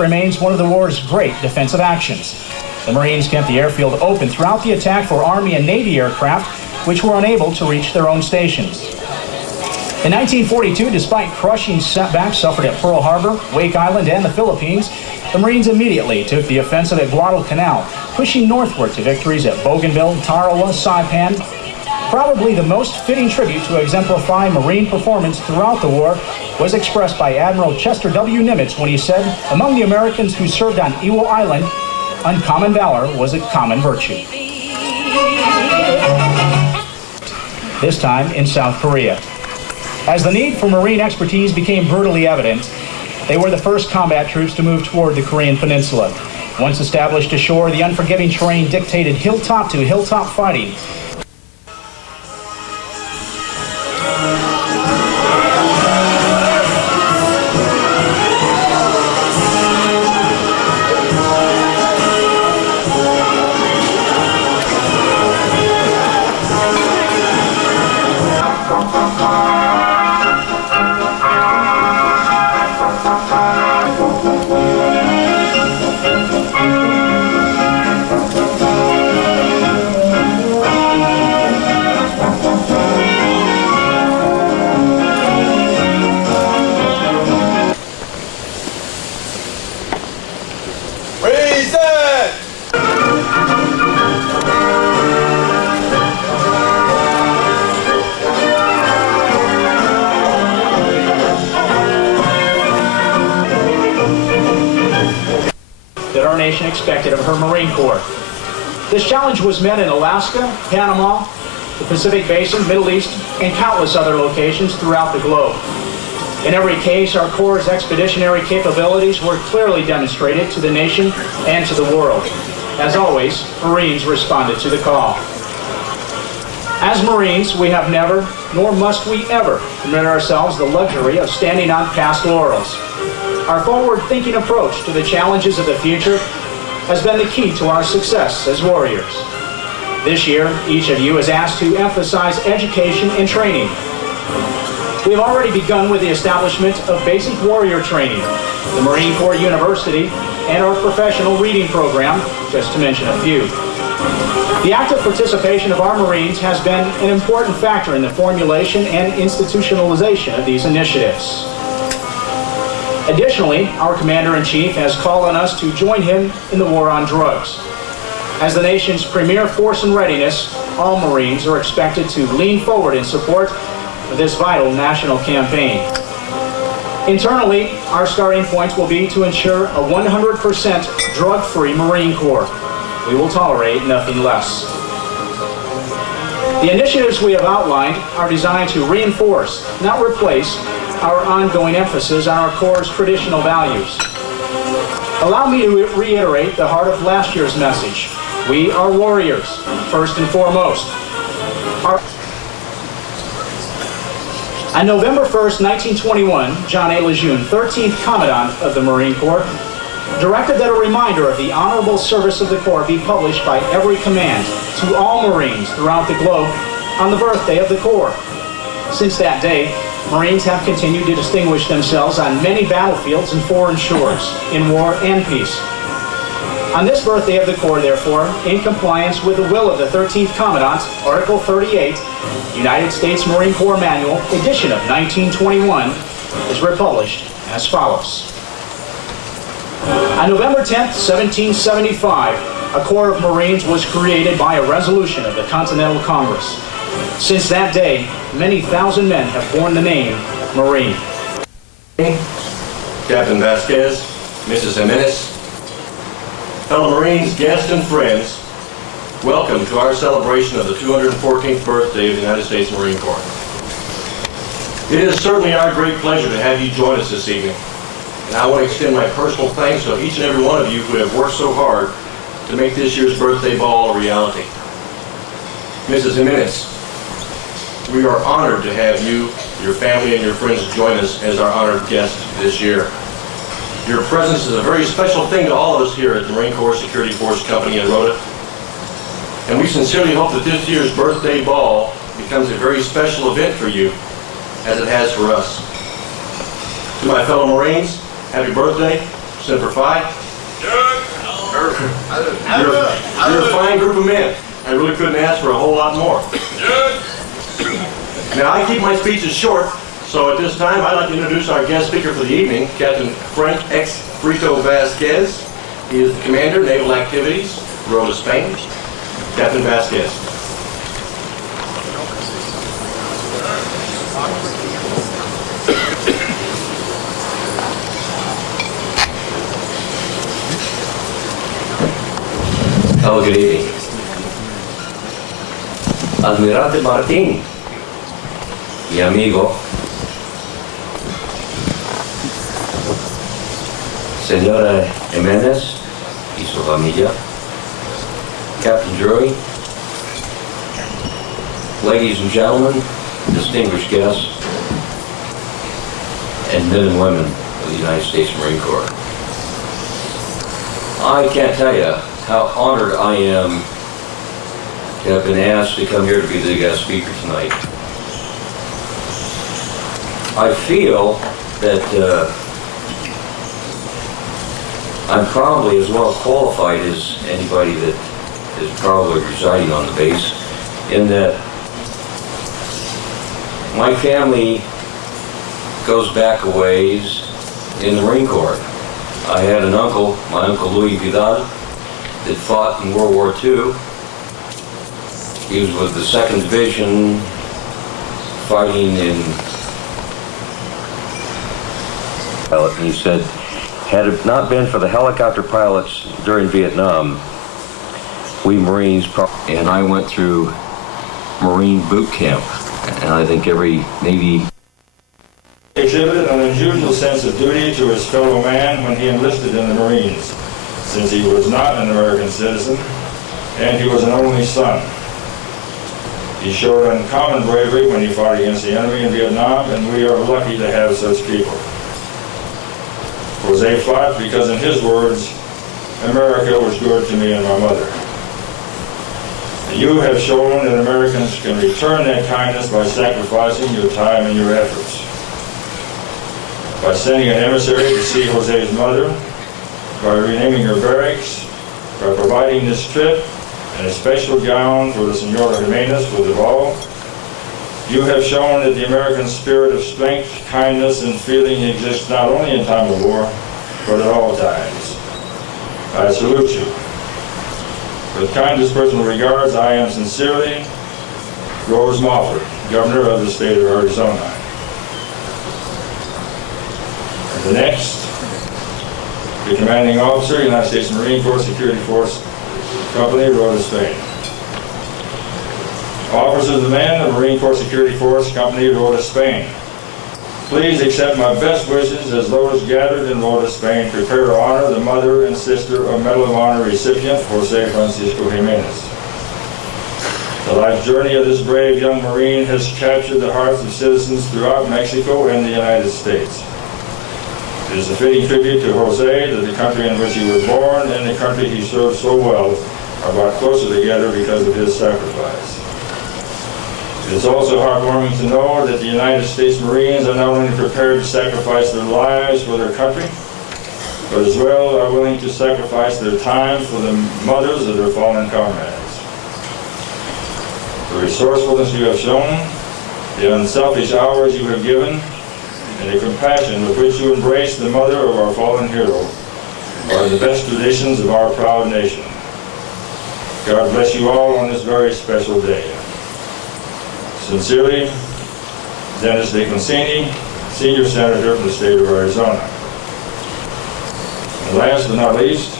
remains one of the war's great defensive actions. The Marines kept the airfield open throughout the attack for Army and Navy aircraft, which were unable to reach their own stations. In 1942, despite crushing setbacks suffered at Pearl Harbor, Wake Island, and the Philippines, the Marines immediately took the offensive at Guadalcanal, pushing northward to victories at Bougainville, Tarawa, Saipan. Probably the most fitting tribute to exemplify Marine performance throughout the war was expressed by Admiral Chester W. Nimitz when he said, "Among the Americans who served on Iwo Island, uncommon valor was a common virtue." This time in South Korea. As the need for Marine expertise became brutally evident, they were the first combat troops to move toward the Korean Peninsula. Once established ashore, the unforgiving terrain dictated hilltop to hilltop fighting. That our nation expected of her Marine Corps. This challenge was met in Alaska, Panama, the Pacific Basin, Middle East, and countless other locations throughout the globe. In every case, our Corps' expeditionary capabilities were clearly demonstrated to the nation and to the world. As always, Marines responded to the call. As Marines, we have never, nor must we ever, permit ourselves the luxury of standing on past laurels. Our forward-thinking approach to the challenges of the future has been the key to our success as warriors. This year, each of you is asked to emphasize education and training. We have already begun with the establishment of basic warrior training, the Marine Corps University, and our professional reading program, just to mention a few. The active participation of our Marines has been an important factor in the formulation and institutionalization of these initiatives. Additionally, our Commander-in-Chief has called on us to join him in the war on drugs. As the nation's premier force in readiness, all Marines are expected to lean forward in support of this vital national campaign. Internally, our starting points will be to ensure a 100% drug-free Marine Corps. We will tolerate nothing less. The initiatives we have outlined are designed to reinforce, not replace, our ongoing emphasis on our Corps' traditional values. Allow me to reiterate the heart of last year's message. We are warriors, first and foremost. On November 1st, 1921, John A. Lejeune, 13th Commandant of the Marine Corps, directed that a reminder of the honorable service of the Corps be published by every command to all Marines throughout the globe on the birthday of the Corps. Since that day, Marines have continued to distinguish themselves on many battlefields and foreign shores, in war and peace. On this birthday of the Corps, therefore, in compliance with the will of the 13th Commandant, Article 38, United States Marine Corps Manual, edition of 1921, is republished as follows. On November 10th, 1775, a Corps of Marines was created by a resolution of the Continental Congress. Since that day, many thousand men have borne the name Marine. Captain Vasquez, Mrs. Jimenez, fellow Marines, guests, and friends, welcome to our celebration of the 214th birthday of the United States Marine Corps. It is certainly our great pleasure to have you join us this evening. And I want to extend my personal thanks to each and every one of you who have worked so hard to make this year's birthday ball a reality. Mrs. Jimenez, we are honored to have you, your family, and your friends join us as our honored guest this year. Your presence is a very special thing to all of us here at the Marine Corps Security Force Company in Rota. And we sincerely hope that this year's birthday ball becomes a very special event for you, as it has for us. To my fellow Marines, happy birthday. Semper Fi. You're a fine group of men. I really couldn't ask for a whole lot more. Now, I keep my speeches short, so at this time, I'd like to introduce our guest speaker for the evening, Captain Frank X. Brito Vasquez. He is the Commander, Naval Activities, Rota, Spain. Captain Vasquez. Oh, good evening. Almirante Martín, mi amigo, Señora Jiménez y su familia, Captain Drury, ladies and gentlemen, distinguished guests, and men and women of the United States Marine Corps. I can't tell you how honored I am to have been asked to come here to be the guest speaker tonight. I feel that I'm probably as well qualified as anybody that is probably residing on the base, in that my family goes back a ways in the Marine Corps. I had an uncle, my Uncle Louis Vidal, that fought in World War II. He was with the 2nd Division, fighting in... And he said, had it not been for the helicopter pilots during Vietnam, we Marines, and I went through Marine boot camp, and I think every Navy exhibited an unusual sense of duty to his fellow man when he enlisted in the Marines, since he was not an American citizen and he was an only son. He showed uncommon bravery when he fought against the enemy in Vietnam, and we are lucky to have such people. Jose fought because, in his words, America was good to me and my mother. You have shown that Americans can return that kindness by sacrificing your time and your efforts. By sending an emissary to see Jose's mother, by renaming her barracks, by providing this trip and a special gown for the Senora Jimenez for the ball, you have shown that the American spirit of strength, kindness, and feeling exists not only in time of war, but at all times. I salute you. With kindest personal regards, I am sincerely Rose Moffett, Governor of the state of Arizona. And the next, the Commanding Officer, United States Marine Corps Security Force Company, Rota, Spain. Officers of the men of Marine Corps Security Force Company, Rota, Spain. Please accept my best wishes as those gathered in Rota, Spain prepare to honor the mother and sister of Medal of Honor recipient Jose Francisco Jimenez. The life journey of this brave young Marine has captured the hearts of citizens throughout Mexico and the United States. It is a fitting tribute to Jose that the country in which he was born and the country he served so well are brought closer together because of his sacrifice. It is also heartwarming to know that the United States Marines are not only prepared to sacrifice their lives for their country, but as well are willing to sacrifice their time for the mothers of their fallen comrades. The resourcefulness you have shown, the unselfish hours you have given, and the compassion with which you embrace the mother of our fallen hero are the best traditions of our proud nation. God bless you all on this very special day. Sincerely, Dennis DeConcini, Senior Senator from the state of Arizona. And last but not least,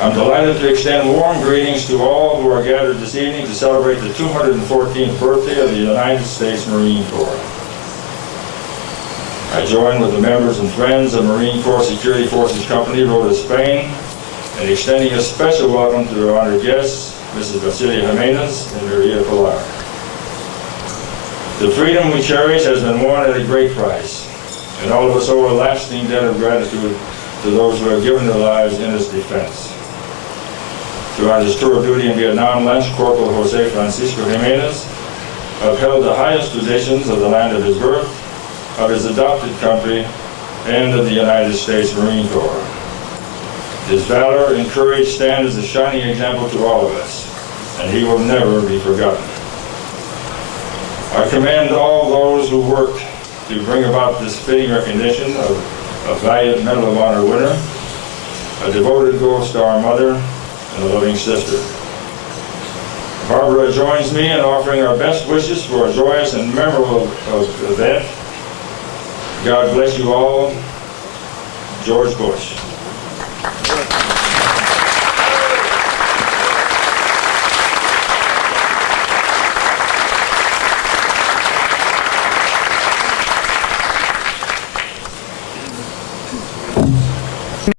I'm delighted to extend warm greetings to all who are gathered this evening to celebrate the 214th birthday of the United States Marine Corps. I join with the members and friends of Marine Corps Security Forces Company, Rota, Spain, in extending a special welcome to their honored guests, Mrs. Basilia Jimenez and Maria Pilar. The freedom we cherish has been won at a great price, and all of us owe a lasting debt of gratitude to those who have given their lives in its defense. Throughout his tour of duty in Vietnam, Lance Corporal Jose Francisco Jimenez upheld the highest traditions of the land of his birth, of his adopted country, and of the United States Marine Corps. His valor and courage stand as a shining example to all of us, and he will never be forgotten. I commend all those who worked to bring about this fitting recognition of a valiant Medal of Honor winner, a devoted Gold Star mother, and a loving sister. Barbara joins me in offering our best wishes for a joyous and memorable event. God bless you all. George Bush.